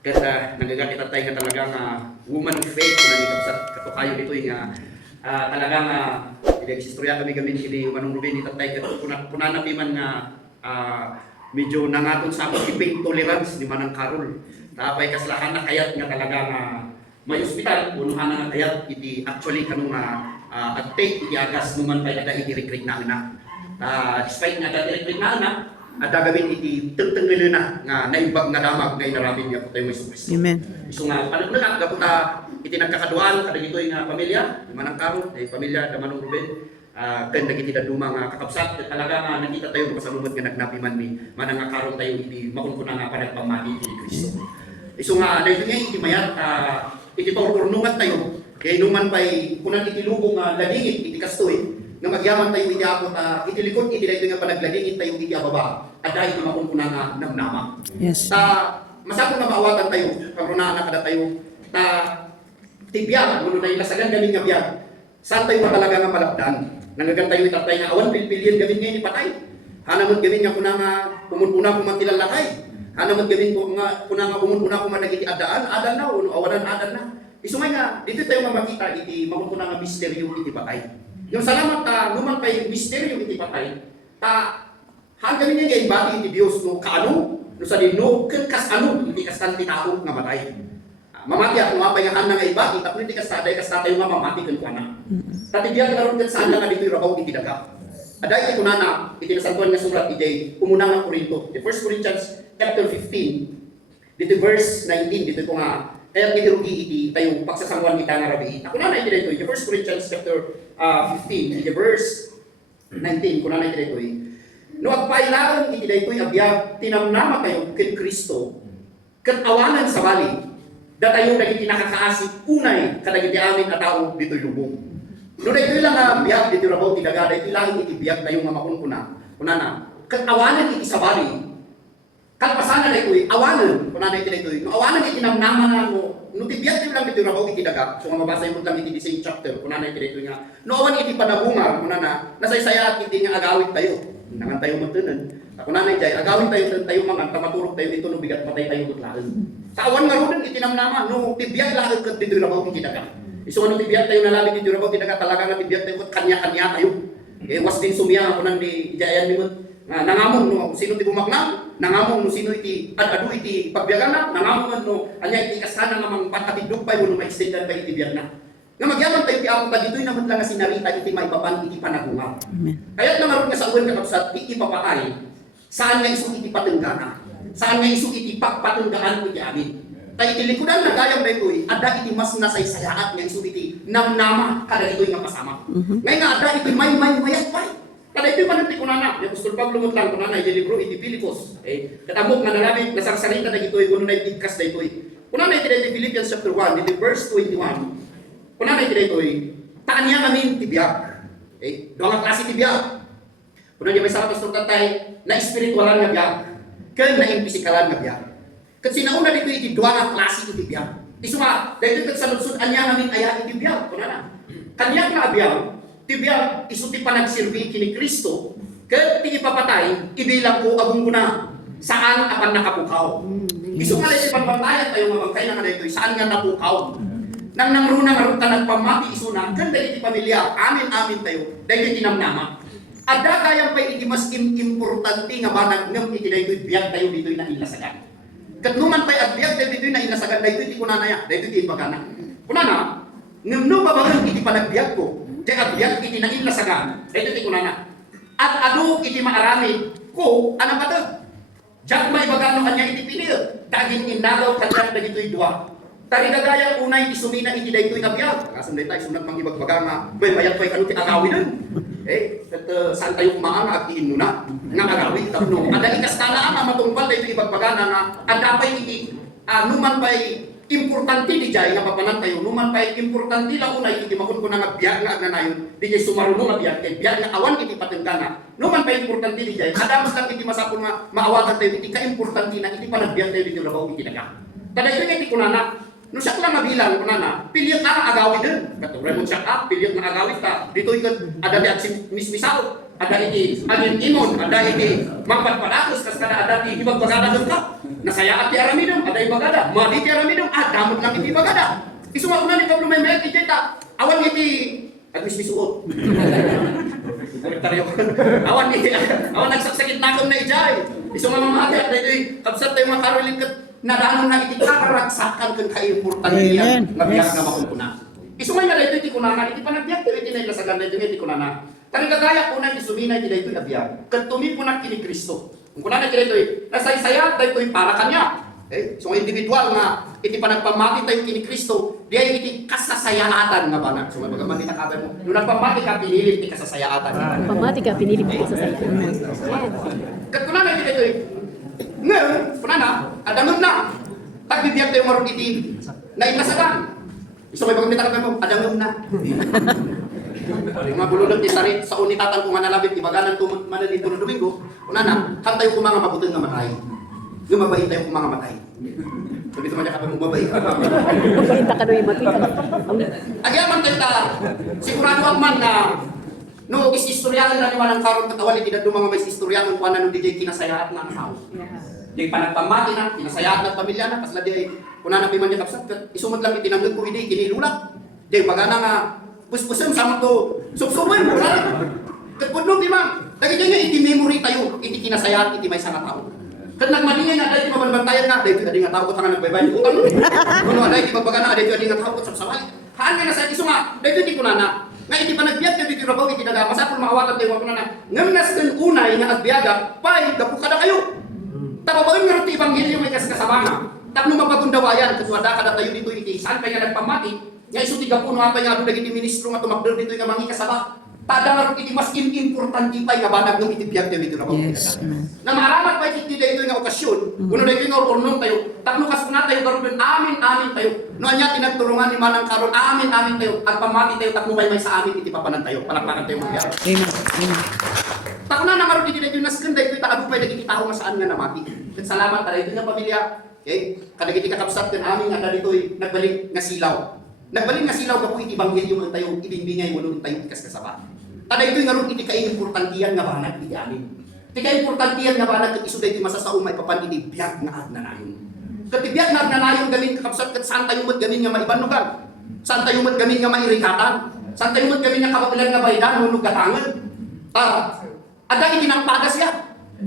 Kaya nagagakita tayo nga talagang woman of faith kung nagigap sa katukayo dito nga talagang istorya kami gamin kini Manong Ruben itatay kunana piman nga medyo nangaton sa akong iping tolerance ni Manang Carol. Tapay kaslahan na kayat nga talagang may ospital unuhan na nga kayat iti actually kanong take iti agas numan pay ada iti recruit na despite nga ada recruit na ada gawin iti tengtengel na nga naibag nga damag nga inarabin niya po tayo may Kristo. Amen. So nga paano na gaputa iti nagkakaduan kada gitoy nga pamilya ni Manang Carol ay pamilya da Manong Ruben kanda kiti da duma nga kakabsat talaga nga nakita tayo kasalumot nga nagnapi man ni Manang Carol tayo iti makunkuna nga panagpamati iti Kristo. So nga dahil nga iti mayat iti paururnungan tayo kay numan pay kunan iti lubong nga ladingit iti kastoy nga magyaman tayo iti apot iti likod iti daytoy nga panagladingit tayo iti ababa ada iti makunkuna nga namnama. Yes. Masako nga maawatan tayo kagrunaan na kada tayo tibiyag kuno na ilasagan gamin nga biyag saan tayo matalaga nga malapdan nagagan tayo itatay nga awan pilpilyan gamin nga ni patay hanamot gamin nga kuna nga pumunpuna ko man tilalakay hanamot gamin ko nga kuna nga pumunpuna ko man nagiti adaan na uno awanan adan na isumay nga dito tayo nga makita iti makunkuna nga misteryo iti patay yung salamat numan pay misteryo iti patay hanggang niya nga ibati iti Dios no kaano no sa dino ken kas ano iti kas tao nga matay mamati at mapayahan na nga iba, tapos hindi kastaday nga mamati kan kuana. Tati diyan karon ken saan nga dito rabaw iti daga. Aday iti kunana, iti nasantuan nga surat iti umuna nga Korinto. The 1 Corinthians chapter 15, dito verse 19 dito ko nga kaya iti rugi iti tayo pagsasangwan kita nga rabi. Kunana iti dito, the 1 Corinthians chapter 15, the verse 19 kunana iti dito. No agpailaon iti dito abiyag tinamnama kayo ken Kristo ket awanan sa bali. Datayo dagiti nakakaasip unay kadagiti amin a tao ditoy lubong. No daytoy lang nga biyag dito rabaw ti daga daytoy lang iti biyag tayo nga makunkuna. Kunana, ket awanan iti sabali. Kalpasana daytoy awanan kunana iti daytoy. No awanan iti namnama na no ti biyag tayo lang dito rabaw iti daga. So nga mabasa mo lang iti the same chapter kunana iti daytoy nga. No awan iti panabunga kunana nasaysaya iti nga agawit tayo. Nangan tayo magtunan. Kunana iti agawit tayo mangan tamaturog tayo dito no bigat patay tayo gutlaan. Sa awan nga ron itinamnama no tibiyag lahat ket dito rabaw iti daga. Isu ano tibiyag tayo nalabi dito rabaw iti daga talaga nga tibiyag tayo ket kanya-kanya tayo. Was din sumiya ako nang di jayan nimot nangamong no sino ti bumakna, nangamong no sino iti adu iti pagbiyagan na, nangamong no anya iti kasana nga mangpatapidog pa no ma-extendan pa iti biyag na. Nga magyaman tayo ti ako pa ditoy naman lang nga sinarita iti maibaban iti panagunga. Kaya't naman nga sa uwan kakabsat iti papaay saan nga isu iti patenggana. Saan nga isu iti pagpatunggaan ko iti amin. Tayo iti likudan na gayam na ito'y, ada iti mas nasaysayaat nga isu iti namnama kada ito'y nga kasama. Ngayon nga ada iti mayat pa. Kada ito'y manunti kunana, yung Apostol Pablo mutlang kunana, iti libro iti Pilipos. Katamok nga nalabit, nasarsalita na ito'y, kuno na itigkas na ito'y. Kunana iti iti Philippians chapter 1, iti verse 21. Kunana iti ito'y, taan niya kami tibiyag. Doang klase tibiyag. Kunana niya may sa Apostol tatay, na espiritualan nga biyag. Kaya na yung pisikalan nga biyag. Kasi sinauna dito iti dua nga klase iti biyag. Isuma, dahil ito sa lunsod, anya namin aya iti biyag. Kunana. Kanya nga biyag, iti biyag, iso ti panagsirbi kini Kristo, kaya ti ipapatay, ibilang ko agong guna, saan apan nakapukaw. Iso nga lang ipagbantayan tayo nga magkay na nga dito, saan nga napukaw. Nang nangruna nga rin nagpamati iso na, ganda iti pamilya, amin tayo, dahil iti namnama. Ada kayang pa iti mas importante nga banag ngem iti daytoy biyag tayo ditoy na ilasagan. Ket numan pay at biyag tayo ditoy na ilasagan daytoy iti kunana ya, daytoy iti pagana. Kunana, ngem no babagan iti panagbiag ko, di at biyag iti na ilasagan, daytoy iti kunana. At adu iti maarami ko ana pata. Jak may bagano kanya iti pinil, daging indagaw kanya dagitoy duwa. Tarigagaya unay isumina iti daytoy nga biyag. Kasun daytay sunat mang ibagbaga may bayat pay kanu ti agawin. Saan tayo kumaan at iin muna nga agawin tapno. Ada ikas tala nga matungpal daytoy ibagbagana nga adapay iti numan pay importante di jay nga papanan tayo numan pay importante lang unay iti makunkuna nga biyag nga agnanayon di jay sumaruno nga biyag kay biyag nga awan iti patenggana. Numan pay importante di jay kada mas lang iti masapon nga maawatan tayo iti ka-importante na iti panagbiag tayo dito rabaw iti daga. Kada ito iti kunana no siya lang mabilang kunana, pilyak ka ang agawid din. Katulad mo siya ka, pilyak na agawid ka. Dito ikot, adami at mismisaw. ada iti angin imon, ada iti mangpatpalakos kas kada ada ti ibag bagada ka. Nasaya at ti aramidom, ada ibagada. Madi ti aramidom, damot lang iti ibagada. Isuma una ni Pablo may mayat iti ta. Awan iti agmismisuot. Awan nagsakit na akong na ijay. Isuma mamati at dito kapsat tayo mga karolin kat nadaanon na iti kakaragsakan kang kaimportantiyan nga biyak nga makumpuna. Isumay nga dito iti kunana, iti panagbiyak ito iti nailasagan dito iti kunana. Kani kagaya kuna iti sumina iti dito nabiyag. Kat tumipunak kini Kristo. Kung kunana iti dito nasaysaya dito para kanya. So individual nga iti panagpamati tayo kini Kristo, di ay iti kasasayaatan nga banag. So magaman kita kabay mo. Nung nagpamati ka pinili iti kasasayaatan. Pamati ka pinili iti kasasayaatan. Kat kunana iti dito ngayon, kunana, adamon na. Tagbibiyag tayo marong iti nailasagan. So may pagmita ka mo, adamon na. Mga bulunod ti sarit sa unitatan kung manalabit ibaganan tumot man dito no Domingo, una na, kantayo kung mga mabutong nga matay. Yung mabait tayo kung mga matay. Sabi sa mga kapag mabait. Mabait ka doon yung matita. Agyaman tayo ta, sigurado ang man na no, is-istoryalan na naman ang karon katawan iti dadto mga may istoryalan kung ano DJ kinasayaat na ang tao. Di panagpamati na, kinasayaat na pamilya na, kasla di ay kuna na piman niya kapsat, isumot lang itinanggag ko hindi, kinilulak. Di magana nga, puspusem sama to, subsumen mo, katpudlo piman, lagi niya iti memory tayo, iti kinasayaat, iti may nga tao. Kat nagmalingay nga, dahil mabanbantayan nga, dahil adi nga tao ko tangan nagbaybay, utang mo. Kuno, dahil di magbagana, dahil adi nga tao ko sabsawali. Haan nga na sa iso nga, dahil iti kuna na, nga iti panagbiag nga dito rabaw iti daga, masapul makawatan tayo wag na ngamnas kan unay nga agbiaga, pay, kapukada kayo. Tababaon nga iti Ebanghelyo may kaskasabana. Tapno mapagundawayan, kaswada kada tayo dito iti saan kaya nagpamati, nga iso tiga puno apay nga doon iti ministro nga tumakder dito nga mangi kasaba. Tada nga iti mas importante pa nga banag ng iti biag dito rabaw. Yes. Na maramat pa iti dito nga okasyon, kuno dito nga ornong tayo, tapno kasuna tayo karon amin tayo. No anya tinagtulungan ni manang karon amin tayo, at pamati tayo tapno may sa amin iti papanan tayo, palakpakan tayo magbiag. Amen. Amen. Takuna na karon dito yung nasken dito taagupay dagiti tao nga saan nga namati. Ket salamat ta dito nga pamilya. Okay? Kadagiti kakabsat ken amin nga ditoy nagbalik nga silaw. Nagbalik nga silaw gapu iti Ebanghelyo nga tayo ibinbingay mo tayo kaskasaba. Tada ito'y nga ron iti kaimportantiyan nga banag iti amin. Iti kaimportantiyan nga banag ket isu daytoy masasao may papan iti biag nga agnanayon. Ket biag nga agnanayon gamin kakabsat ket saan tayo met gamin nga maibanugan. Saan tayo met gamin nga mairikatan. Saan tayo met gamin nga kapapilan nga baydan no gatangan. Ada itinangpadas ya,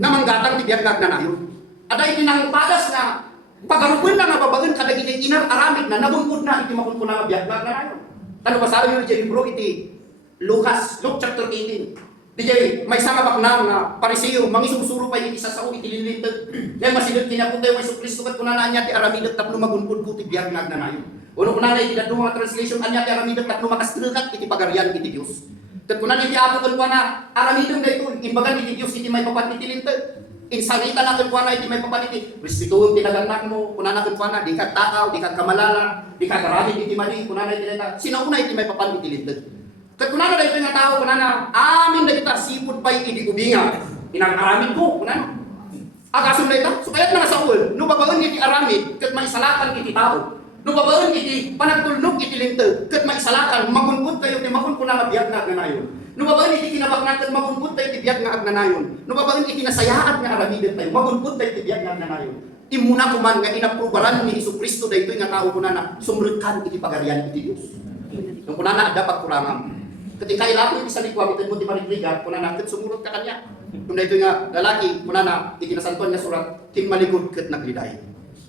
nga manggatang ti biag nga agnanayon. Ada itinangpadas nga pagarupen na nga babagan kadagiti inar aramid na nabungkod na iti makunkuna nga biag nga agnanayon. Ano ba sabi yung libro iti Luke chapter 18. DJ may sanga baknang nga pariseo mangisusuro pa iti sasao iti linliteg. Dahil masidot kinaputay may Kristo ket kunana anya ti aramid tapno magunpod ko ti biag nga agnanayon. Uno kunana iti dadto mga translation anya ti aramid tapno makastrikat iti pagarian iti Dios. Ket kunana iti apo ken kuana aramidem daytoy imbagan iti Dios iti may papat iti linteg. Insangita na ken kuana iti may papat iti respetuhon ti naganak mo kunana ken kuana di ka takaw di ka kamalala di ka garamid iti mali kunana iti dayta sinauna iti may papat iti linteg. Ket kunana daytoy nga tao kunana amin dayta sipud pay iti ubinga inang aramid ko kunana agasom dayta so kayat na sa ul no babaen iti aramid ket maisalakan iti tao no babaen iti panagtulnog iti linteg ket maisalakan magunpod kayo ti makunkuna nga biag nga agnanayon no babaen iti kinabaknang ket magunpod tayo ti biag nga agnanayon no babaen iti nasayaat nga aramiden tayo magunpod tayo ti biag nga agnanayon imuna kuman nga inaprubaran ni Jesucristo daytoy nga tao kunana sumrutkan iti pagarian iti Dios no kunana ada pagkurangan. Ketika ilapo iti sa likwam iti mo ti marigrigat kunana ket sumurot ka kanya. Kung daytoy nga lalaki kunana iti nasantuan nga surat kin maligod ket nagliday.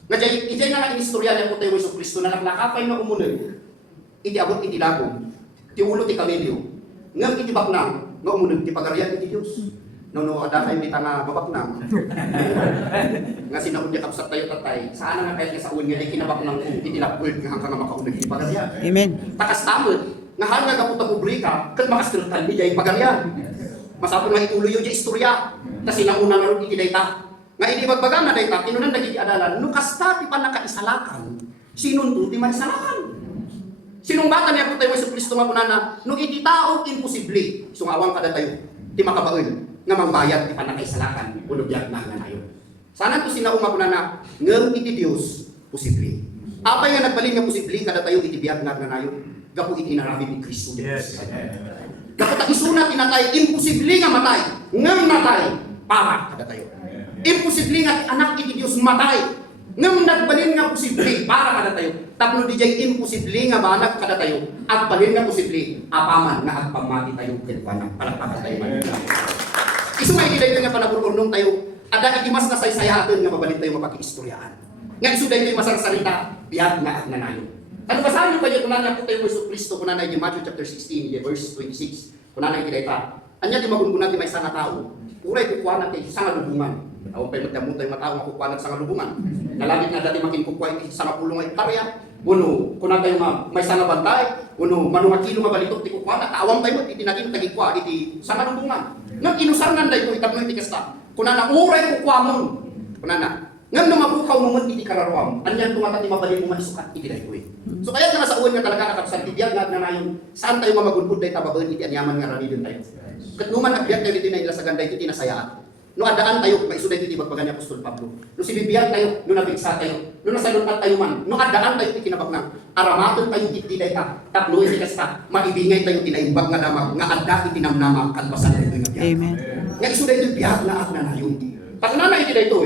Nga ijay nga inistorya niya po tayo Jesucristo na naglakapay na umunod. Iti abot iti lagom. Ti ulo ti kamelyo. Ngem iti baknang nga umunod ti pagarian iti Dios. No ada kay mita nga babaknang. Nga sinaud niya kapsat tayo tatay. Saan nga kay sa uwan nga kinabaknang iti lapod nga hanggang makaunod ti pagarian. Amen. Takas tamod nga hanga kaputa publika ket makastritan di jay pagarian. Masapol nga ituloy yo di istorya. Ta sinauna nga ron iti dayta. Nga hindi magbaga na dayta kinunan dagiti adalan no kasta ti panakaisalakan. Sinunto ti maisalakan. Sinong bata niya po tayo Jesucristo nga kunana no iti tao imposible. Sungawang kada tayo ti makabaen nga mangbayad ti panakaisalakan uno biag na nganayon. Sana to sinauma kunana ngem iti Dios posible. Apay nga nagbalin nga posible kada tayo iti biag nga nganayon. Gapu iti naramid ni Kristo. Yes. Dapat isuna tinatay, imposible nga matay. Ngam matay, para kada tayo. Imposible nga anak iti Dios matay. Ngam nagbalin nga posible para kada tayo. Tapno di jay imposible nga banag kada tayo. At balin nga posible apaman nga agpamati tayo kenkuana para tayo man. Isumay kita nga panagururnong tayo. Ada iti mas nasaysayaton nga mabalin tayo mapakiistoryaan. Nga isuday tayo masarsalita, biyag nga agnanayo. Ano basahin kayo kung nanay po tayo Yesu Kristo kung nanay di Matthew chapter 16, verse 26. Kung nanay kita ita. Anya di magungunan di may isang tao. Uray kukuha natin isang alubungan. Awang pa yung tayo matao nga kukuha natin isang alubungan. Nalagit na dati makinkukuha iti isang pulong hektarya. Uno, kung natin may isang bantay. Uno, manunga kilo nga balitok ti kukuha na. Awang tayo iti naging tagikuha iti isang alubungan. Nang inusaran na ito itablo iti kasta. Kung nana uray kukuha mo. Kung nana. Ngam na mabukaw mo man iti kararuam, anyan tumatati mabalik mo man isukat iti daytoy. So kaya nga sa uwan nga talaga nakapsan tibiyag nga agnanayon, saan tayo mamagulpud day tababaen iti anyaman nga ranidon tayo. Ket numan agbyag tayo iti na ilasagan day iti nasayaan. No adaan tayo, maisuday iti bagbagan ni Apostol Pablo. No sibibiyag tayo, no nabigsa tayo, no nasalunat tayo man, no adaan tayo iti kinabaknang. Aramaton tayo iti day ta, tapno iti kasta, maibingay tayo tinaimbag nga damag, nga adda iti namnama kalpasan iti nga biyag. Amen. Nga isuday iti biyag nga agnanayon. Pag nanay iti dayto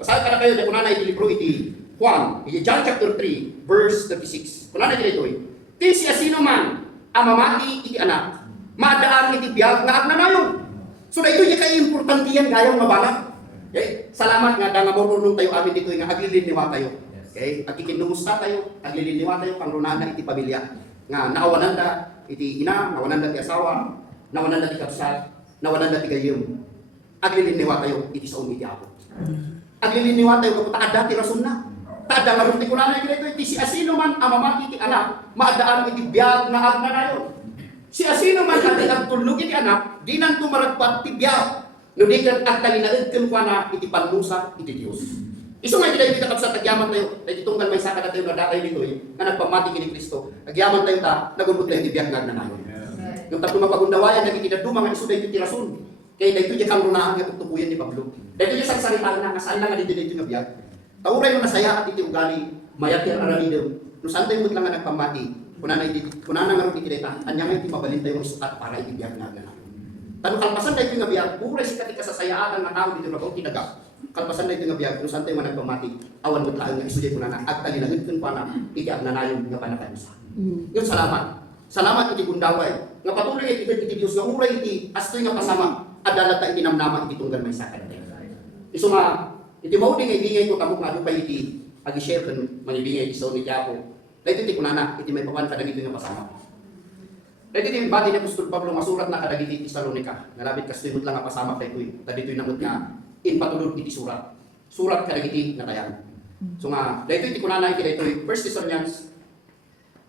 basahin ka na kayo kung nanay iti libro iti Juan, iti John chapter 3, verse 36. Kung nanay iti dayto ti siya sino man amamati iti anak, maadaan iti biyag nga agnanayon. So dayto di kay importante yan gayang mabalag. Okay? Salamat nga nga marunong tayo amin dito nga agliliniwa tayo. Okay? At ikinumusta tayo, agliliniwa tayo kang runana iti pamilya. Nga naawanan da iti ina, nawanan da ti asawa, nawanan da ti kapsat, nawanan da ti gayem. Agliliniwa tayo, iti sa iti ako. Agliliniwa tayo, kapag taada ti rason na. Taada nga rin ti kunanay ito, iti si asino man amamati iti anak, maadaan iti biyag na agnanayon. Si asino man ati agtulog iti anak, di nang tumaragpat ti biyag. No di kan at talinaid kan kwa na iti panlusa iti Diyos. Iso nga iti dahil kakabsat, agyaman tayo, ay itunggal may saka na tayo na dakay dito na nagpamati kini Kristo. Agyaman tayo ta, nagunod tayo iti biyag na agnanayon. Yung tatlo mapagundawayan, nagitidado mga iso dahil iti rason. Kaya dahito diya kang runaan nga pagtukuyan ni Pablo. Dahito diya sa salita na kasaan lang nga dito nga biyag. Tauray mo nasaya at iti ugali, mayat yan aranidem. No saan tayo lang nga nagpamati, kunana nga rin iti dita, anya nga iti mabalin tayo isukat para iti biyag na gana. Tanong kalpasan dahito nga biyag, puray si katika sa sayaan ng tao dito na bang tinaga. Kalpasan dahito nga biyag, no saan tayo nagpamati, awan mo tlaan nga isuday kunana, agtalinangin kun pa na iti agnanayon nga panakanisa. Yung salamat. Salamat iti gundaway. Nga patuloy iti Diyos nga uray iti astoy nga pasama. Adalat ta itinamnama iti tunggal may sakit. Iso nga, iti mauding ibingay ko kamuk nga pa iti agi-share kan manibingay iti ni Japo. Dahito iti kunana, iti may pawan kadagito nga pasama. Dahito iti bati ni Apostol Pablo nga surat na kadagito iti Salonika. Nalabit kastimot lang nga pasama kay kuy. Dahito namot nga inpatulod iti surat. Surat kadagiti na tayan. So nga, dahito iti kunana iti dahito 1 Thessalonians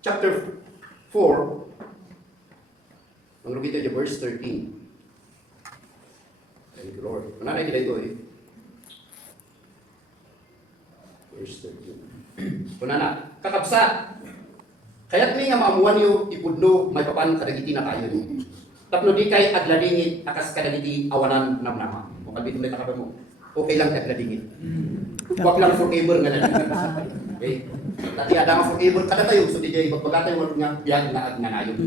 chapter 4. Ang rugito iti verse 13. Thank you, Lord. Kunanay kita ito Verse 13. Kunana, kakabsat. Kaya't may nga maamuan niyo, ipudno, may papan kadagiti na kayo. Tapno di kay agladingit, akas kadagiti awanan namnama. O kalbito na takapin mo. Okay lang agladingit. Huwag lang forever nga ladingit. Okay? Tati ada nga forever kada tayo. So di jay bagbagatay mo nga biyag na agnanayon.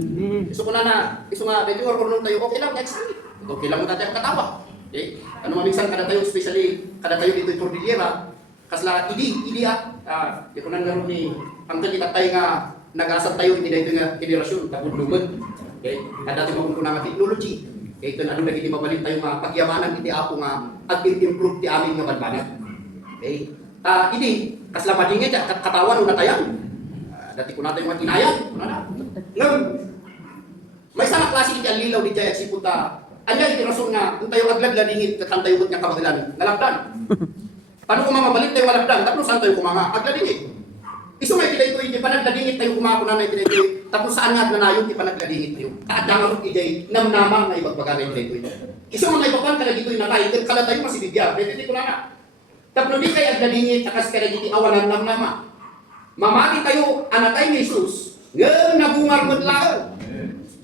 Iso kunana, iso nga, dito orkonon tayo, okay lang, next time. Okay lang mo natin ang katawa. Okay? Ano maminsan kada tayo, especially kada tayo dito yung Cordillera, kasla idi di ko nang naroon ni ang kita tayo nga nag-asap tayo hindi dito nga generasyon tapos lumad. Okay? Kada tayo magkukunan nga technology. Okay? Ito na ano lagi di mabalin tayo nga pagyamanan iti ako nga at improve ti amin nga banbanat. Okay? Idi kasla madingay katawan na tayan. Dati ko natin yung matinayan. Ngayon, may sana klase iti alilaw di jaya siputa. Anya iti rason nga, kung tayo agladladingit, katang tayo nga kabaglan, nalagdan. Paano kumamabalik tayo malagdan, tapos saan tayo kumanga? Agladingit. Iso nga iti ito, hindi pa nagladingit tayo kumakuna na iti ito, tapos saan nga nanayon, hindi pa nagladingit tayo. Kaadang ang iti namnamang na ibagbaga na iti ito. Iso mga ibaban ka na dito yung natay, kala tayo masibigyan, iti ko na na. Tapos di kayo agladingit, takas ka na dito awanan namnama. Mamati tayo, anatay ni Jesus, ngayon nabungar mo't lao.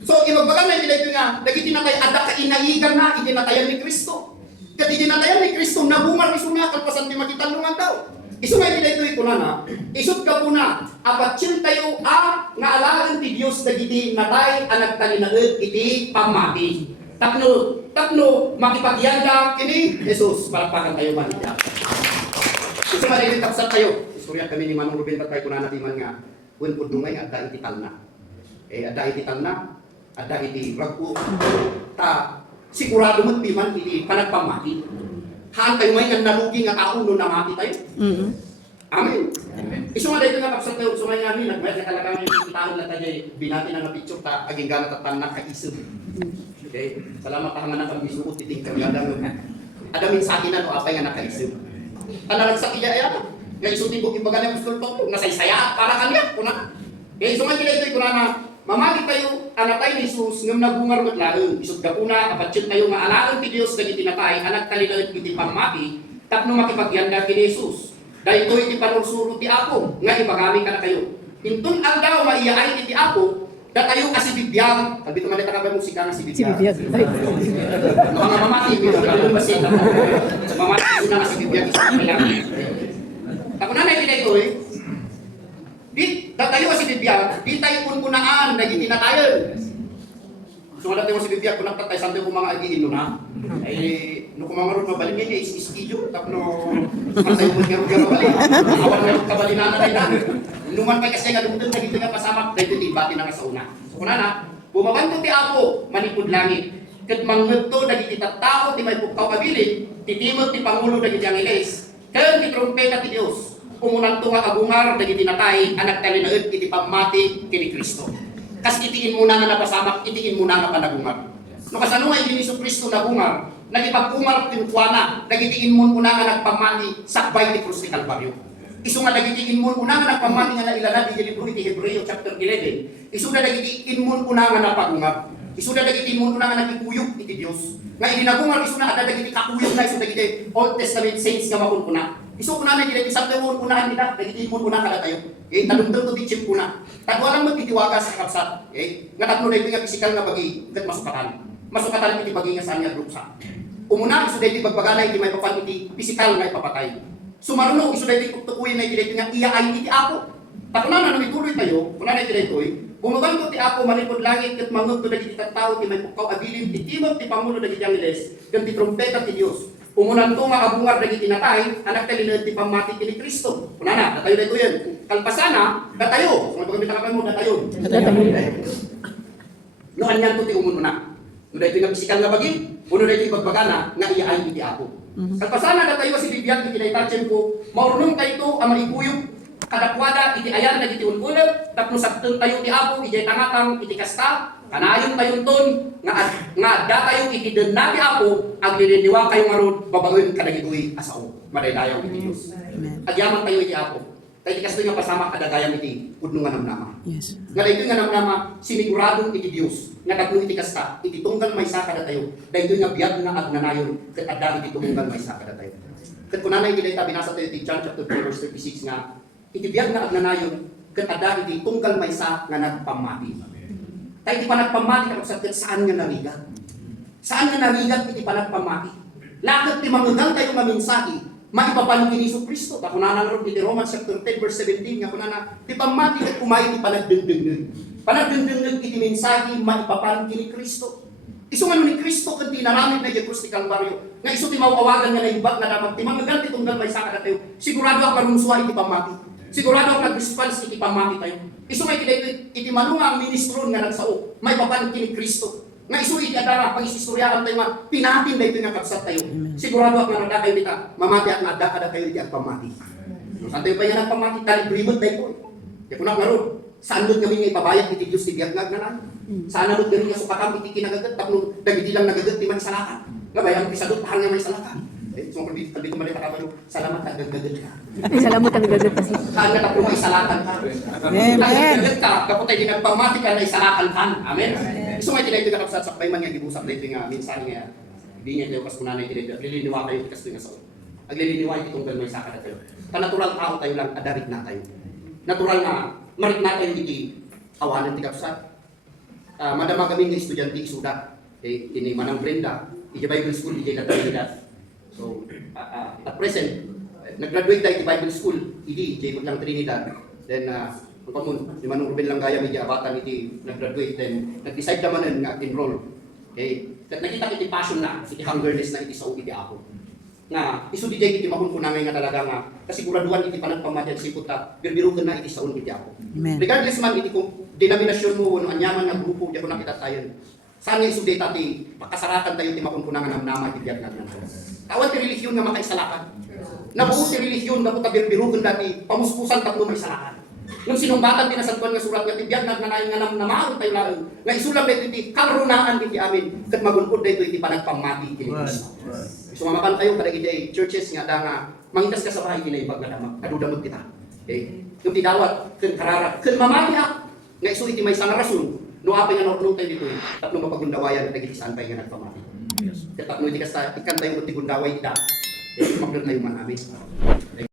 So, ibagbagan na ito nga, nagitinatay, ada kainaigan na, itinatayan ni Kristo. Kat itinatayan ni Kristo, nabungar ni Sunga, kalpasan di makitalungan daw. Isu nga ito ko na, isut ka po na, apatsin tayo nga alaan ti Diyos dagiti natay anak talinaed iti pamati. Tapno, makipagyanda kini Jesus, palakpakan tayo man. Isu nga ito tapsat tayo. Istorya kami ni Manong Ruben tayo kuna natiman nga, kung dumay adda iti talna. Adda iti talna, adda iti ragu, sigurado mo piman iti panagpamati. Haan kayo may nga nalugi nga tao no namati tayo. Amen. Isu nga dito nga kapsat tayo, sumay nga nagmayat nga talaga nga yung taon na tayo, binati na nga picture ta, aging gana tatan na kaisip. Okay? Salamat tahangan na kami suot, titing kami adamin sa akin na no, apay nga nakaisip. Talagang sa iya yan, nga isutin ko imbaga na yung to, nasaysaya, para kanya, kuna. Okay, isu nga dito kuna na, mamati tayo, anatay ni Jesus, ngam nagungar mat laeng, isut ka kuna, apatsyon tayo maalaan ti Diyos, dagiti natay, anak talilaet iti pamati, tapno makipagyanda kini Jesus. Dahil ito iti panursuro ti Apo, nga ipagami ka na kayo. Intun ang daw maiyaay iti Apo, datayo as si Bibiyang, sabi ito manita ka ba musika nga si Si Bibiyang? Vivian. Ay. Mga mamati, mamati sila nga si Bibiyang, isa kailangan. Ako na naipilay ko datayo as si Bibiyang, di tayo punpunaan, naging tinatayon. So wala tayo si Bibiyang, kung nagtatay, saan tayo kung mga agiin na? Ay, no kumangarot mabalik niya, is-is-iyo, tapno, masay mo nga mabalik. Awan na kabalinan na rin na. Numan pa kasi nga lumutun na dito nga pasamak, dahil ito ibati na nga sa una. So kuna na, bumabanto ti Apo, manipod langit. Kat manggagto, dagiti tattao, ti may puktaw kabilin, titimot ti Pangulo, dagiti Angeles. Kaya ti trompeta ti Diyos, umunan to nga agungar, dagiti natay, anak talinaed, iti pamati, kini Kristo. Kas itiin muna nga napasamak, itiin muna nga panagungar. No kasano nga hindi ni Kristo nagungar, nagipag-ungar tinukuana, nagitiin mo una nga nagpamati, sakbay ti krus ni Kalbaryo. Isu nga nagitiin mo una nga nagpamati nga nailala di libro iti Hebreo chapter 11. Isu na nagitiin mo una nga napagungar. Isu na nagitiin mo una nga nagikuyog iti Dios. Nga idinagungar isu na ada dagiti kakuyog na isu dagiti Old Testament saints nga makunkuna. Isu kuna na dili sa tawon unahan nila, nagitiin mo una kada tayo. Talumdum to teaching kuna. Tagwalang magtitiwaga sa kapsat. Nga tatlo na ito nga physical nga bagi ket masukatan. Masukatan iti bagi nga saan nga group sa. Umuna isu daytoy pagbagalay iti may papan iti physical nga ipapatay. Sumarno isu daytoy tuktukuy na iti daytoy nga iya ay iti Apo. Takuna na ituloy tayo, kuna na iti daytoy, bumabanto ti Apo manipod langit ket mangegto dagiti tattao ti may pukkaw abilin ti timog ti Pangulo dagiti Angeles, ken ti trompeta ti Dios. Umunan to nga abungar dagiti natay, anak talinaed ti pamati ni Kristo. Kuna na, datayo daytoy yan. Kalpasana, datayo. Kung pagkamita ka mo datayo. No anyan to ti umun na. No daytoy nga pisikal nga bagi, uno daytoy pagbagana nga iya ay iti Apo. Kalpasana datayo si Bibiyang iti daytachem ko, maurunong kayto ang maikuyog kadakwada iti ayan dagiti ulunod, tapno sabten tayo ti Apo iti tangatang iti kasta, kanayon tayon ton nga datayo iti denna ti Apo, agliliniwa kayo ngarod babaen kadagitoy asao. Madaydayaw iti Dios. Agyaman tayo iti Apo. Kaya iti kastoy nga pasama kadagayam iti pudno nga namnama. Yes. Nga daytoy nga namnama siniguradong iti Dios. Nga tapno iti kasta, iti tunggal maysa kada tayo. Daytoy nga biag nga agnanayon ket adda iti tunggal maysa kada tayo. Ket kunana iti dayta binasa tayo iti John chapter 3 verse 36 nga iti biag nga agnanayon ket adda iti tunggal maysa nga nagpamati. Tayo iti panagpamati ket ket saan nga narigat? Saan nga narigat iti panagpamati? Laket ti manggal tayo maminsahi maipapan ni Hesus Kristo. Ta kunana ron iti Romans chapter 10 verse 17 nga kunana ti pamati ket kumay ti panagdengdengeg. Panagdengdengeg iti mensahe maipapan ni Kristo. Isu nga ni Kristo ket tinaramid na iti krus ti Kalbaryo. Nga isu ti mauawagan nga naibag nga dapat ti manggal ti tunggal maysa kada tayo. Sigurado ak marumsuan iti pamati. Sigurado ak nag-response iti pamati tayo. Isu nga iti manunga ang ministro nga nagsao maipapan ni Kristo. Nga isu iti adara pag istoryahan tayo nga pinatin dayto nga kapsat tayo. Sigurado ak nga kayo dita mamati at nga kada kayo iti at pamati. Saan tayo pa yan ang pamati talibrimot dayto. Di kunak ngaron. Saan doon kami nga ipabayad iti Diyos ti biag nga agnanan? Saan na doon kami nga sukakam iti kinagagat tapno dagiti lang nagagat ti man salakan. Nga bayang pisadot tahal nga may salakan. So kung dito malita ka ba salamat ka gagagat ka. Ay, salamat kami gagat kasi. Saan nga tapno may salakan ka. Gagagat ka kaputay di nagpamati ka na isalakan ka. Amen. So may tinay ito ka kapsat sakbay man nga gibusap dito nga minsan nga di niya tayo kas kunanay dito. Agliliniwa kayo kas nga sa agliliniwa iti tunggal may sakada tayo. Natural tao tayo lang adarit na tayo. Natural nga marit natin iti awanan ti kapsat. Madama kami ng estudyante isuda. Ini Manang Brenda, iti Bible School, iti Natalidad. So, at present, nag-graduate tayo sa Bible School, idi, J. lang Trinidad. Then, ang kamun, si Manong Ruben Langgaya, medya abatan iti nag-graduate, then nag-decide naman nga enroll. Okay? At nakita iti passion na, iti hungerness na iti sa iti ako. Nga, iso di iti makunkunangay nga talaga nga, kasiguraduhan iti panagpamadyan si puta, birbirugan na iti sa iti ako. Amen. Regardless man, iti kung denominasyon mo, no, anyaman nga grupo, di ako nakita tayo. Saan nga iso di tati, pakasaratan tayo iti makunkunangan ng nama, iti biyag natin. Tawan ti relihiyon nga makaisalakan. Nabuo ti relihiyon, nabuta birbirugan dati, pamuspusan tatlo may salakan. Nung sinumbatan din na sa nga surat nga tibiyag nagnanayon nga namaon tayo lang nga isulam dito iti karunaan iti amin ket magunod dito iti panagpamati iti Kristo. Sumamakan kayo kada iti churches nga da nga mangitas ka sa bahay kinay pag kadudamot kita. Okay? Yung tidawat ken karara ken mamati nga isu iti may sana rason no apay nga norno tayo dito tapno mapagundawayan kada iti saan pay nga nagpamati. Ket tapno iti kasta ikan tayo iti gundaway ida. Magdon tayo man amin.